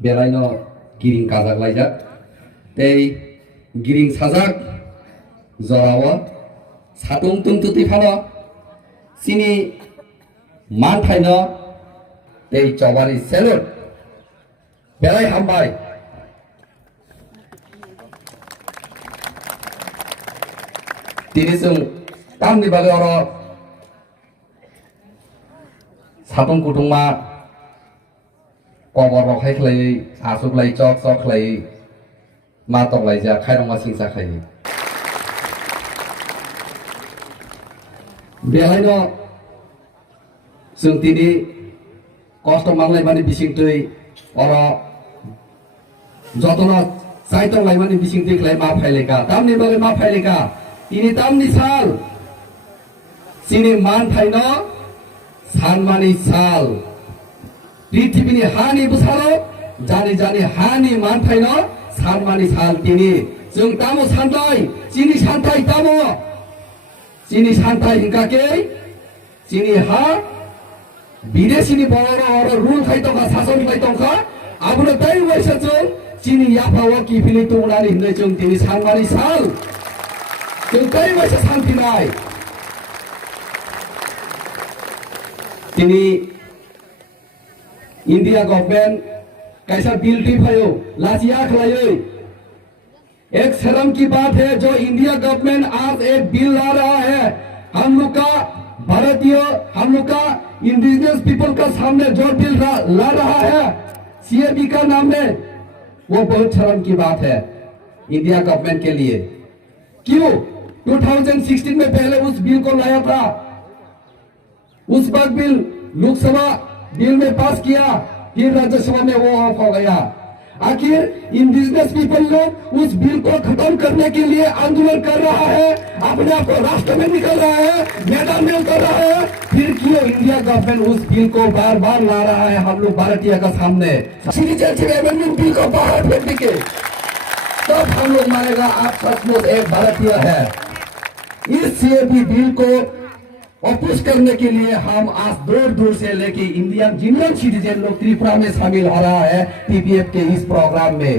बेलायनो गिरिं काजाक लायजाक तै गिरिं साजाक जराव साtung tung tuti phano sini मान थाइनो तै चौबारी सेलुट बेलाय हामबाय तिनि जों तामनि बागै अर साtung कुटुंबा कबर रखाय खलाय आसुखलाय चक चक खलाय मा तंलाय जा खायरंगा सिंसा खाय बेलायनो जों तिनि कष्ट मांलाय माने बिसिंतै अर जतन साइतं लाय माने बिसिंतै खलाय मा फाइलेका तामनि बागै मा फाइलेका तिनि तामनि साल सिनि मान थाइनो सानमानि साल पृथ्वीनि हानि बुसारो जानि जानि हानि मान थाइनो सानमानि साल तिनि जों तामो सानथाय चिनि सानथाय तामो चिनि सानथाय हिंकाके चिनि हा विदेशीनि बगर और रूल खाइतंखा शासन खाइतंखा आबुनो तै वैसा जों चिनि याफाव किफिनि तोंनानि हिंदै जों तिनि सानमानि साल जों तै वैसा सानथिनाय तिनी इंडिया गवर्नमेंट कैसा बिल टी भयो लाजिया खलाये एक शर्म की बात है जो इंडिया गवर्नमेंट आज एक बिल ला रहा है हम लोग का भारतीय हम लोग का इंडिजिनियस पीपल का सामने जो बिल ला रहा है सीएबी का नाम में वो बहुत शर्म की बात है इंडिया गवर्नमेंट के लिए क्यों 2016 में पहले उस बिल को लाया था उस वक्त बिल लोकसभा बिल में पास किया फिर राज्यसभा में वो ऑफ हो गया आखिर इंडिजिनियस पीपल लोग उस बिल को खत्म करने के लिए आंदोलन कर रहा है अपने आप को रास्ते में निकल रहा है मैदान में उतर रहा है फिर क्यों इंडिया गवर्नमेंट उस बिल को बार बार ला रहा है हम लोग भारतीय का सामने बिल को बाहर फेंकने के तब हम लोग मानेगा आप सचमुच एक भारतीय है इस सीएबी बिल को अपोज करने के लिए हम आज दूर दूर से लेके इंडियन जिनियन सिटीजन लोग त्रिपुरा में शामिल हो रहा है टीपीएफ के इस प्रोग्राम में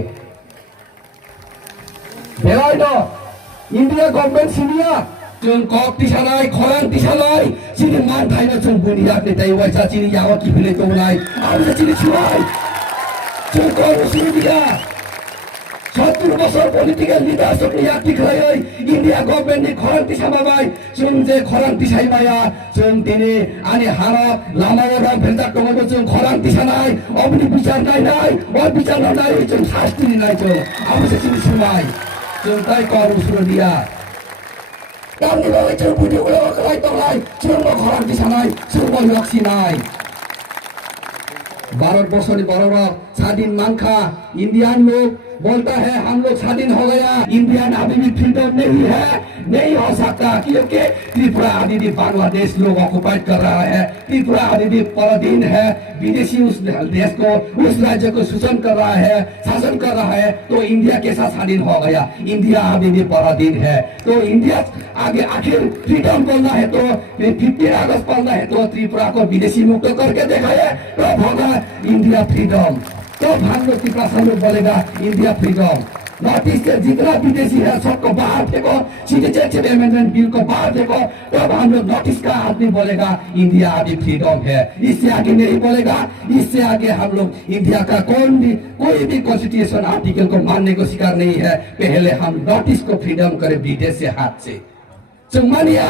इंडिया गवर्नमेंट सिनिया जों कक तिसानाय खरां तिसानाय सिनि मान थाइनो जों बुनियादनि ताइ वाइसा सिनि यावा किफिले तंनाय आरो सिनि सुनाय जों को सुबिदा 70 বছর পলিটিক্যাল লিডারশিপ नि याति खलायै इंडिया गवर्नमेंट नि खरां तिसामाबाय जों जे खरां तिसायमाया जों दिनै आनि हारा लामायाव भेलजा दङबो जों खरां तिसानाय अबनि बिचार नायनाय अ बिचार नायनाय जों शास्ति नाय जों आबो सिनि सुनाय जों ताइ करू सुरदिया तामनि बागै जों भिडिअ खालाय तंलाय जों खरां तिसानाय जों लक्सिनाय भारत वर्षनि बररा स्वाधीन मांखा इंडियन लोग बोलता है हम लोग स्वाधीन हो गया इंडियन अभी भी फ्रीडम नहीं है नहीं हो सकता क्योंकि त्रिपुरा आदि बांग्लादेश लोग ऑक्युपाइड कर रहा है त्रिपुरा आदि पराधीन है विदेशी उस देश को उस राज्य को शोषण कर रहा है शासन कर रहा है तो इंडिया कैसा स्वाधीन हो गया इंडिया अभी पराधीन है तो इंडिया आगे आखिर फ्रीडम बोलना है तो 15 अगस्त बोलना है तो त्रिपुरा को विदेशी मुक्त करके दिखाए तो होगा इंडिया फ्रीडम तो हम लोग त्रिपुरा से लोग बोलेगा इंडिया फ्रीडम नॉर्थ ईस्ट से जितना विदेशी है सबको बाहर फेंको सिटीजनशिप अमेंडमेंट बिल को बाहर फेंको तब हम लोग नॉर्थ ईस्ट का आदमी बोलेगा इंडिया अभी फ्रीडम है इससे आगे नहीं बोलेगा इससे आगे हम लोग इंडिया का कोई भी कॉन्स्टिट्यूशन आर्टिकल को मानने को शिकार नहीं है पहले हम नॉर्थ ईस्ट को फ्रीडम करें विदेश से हाथ से मानिया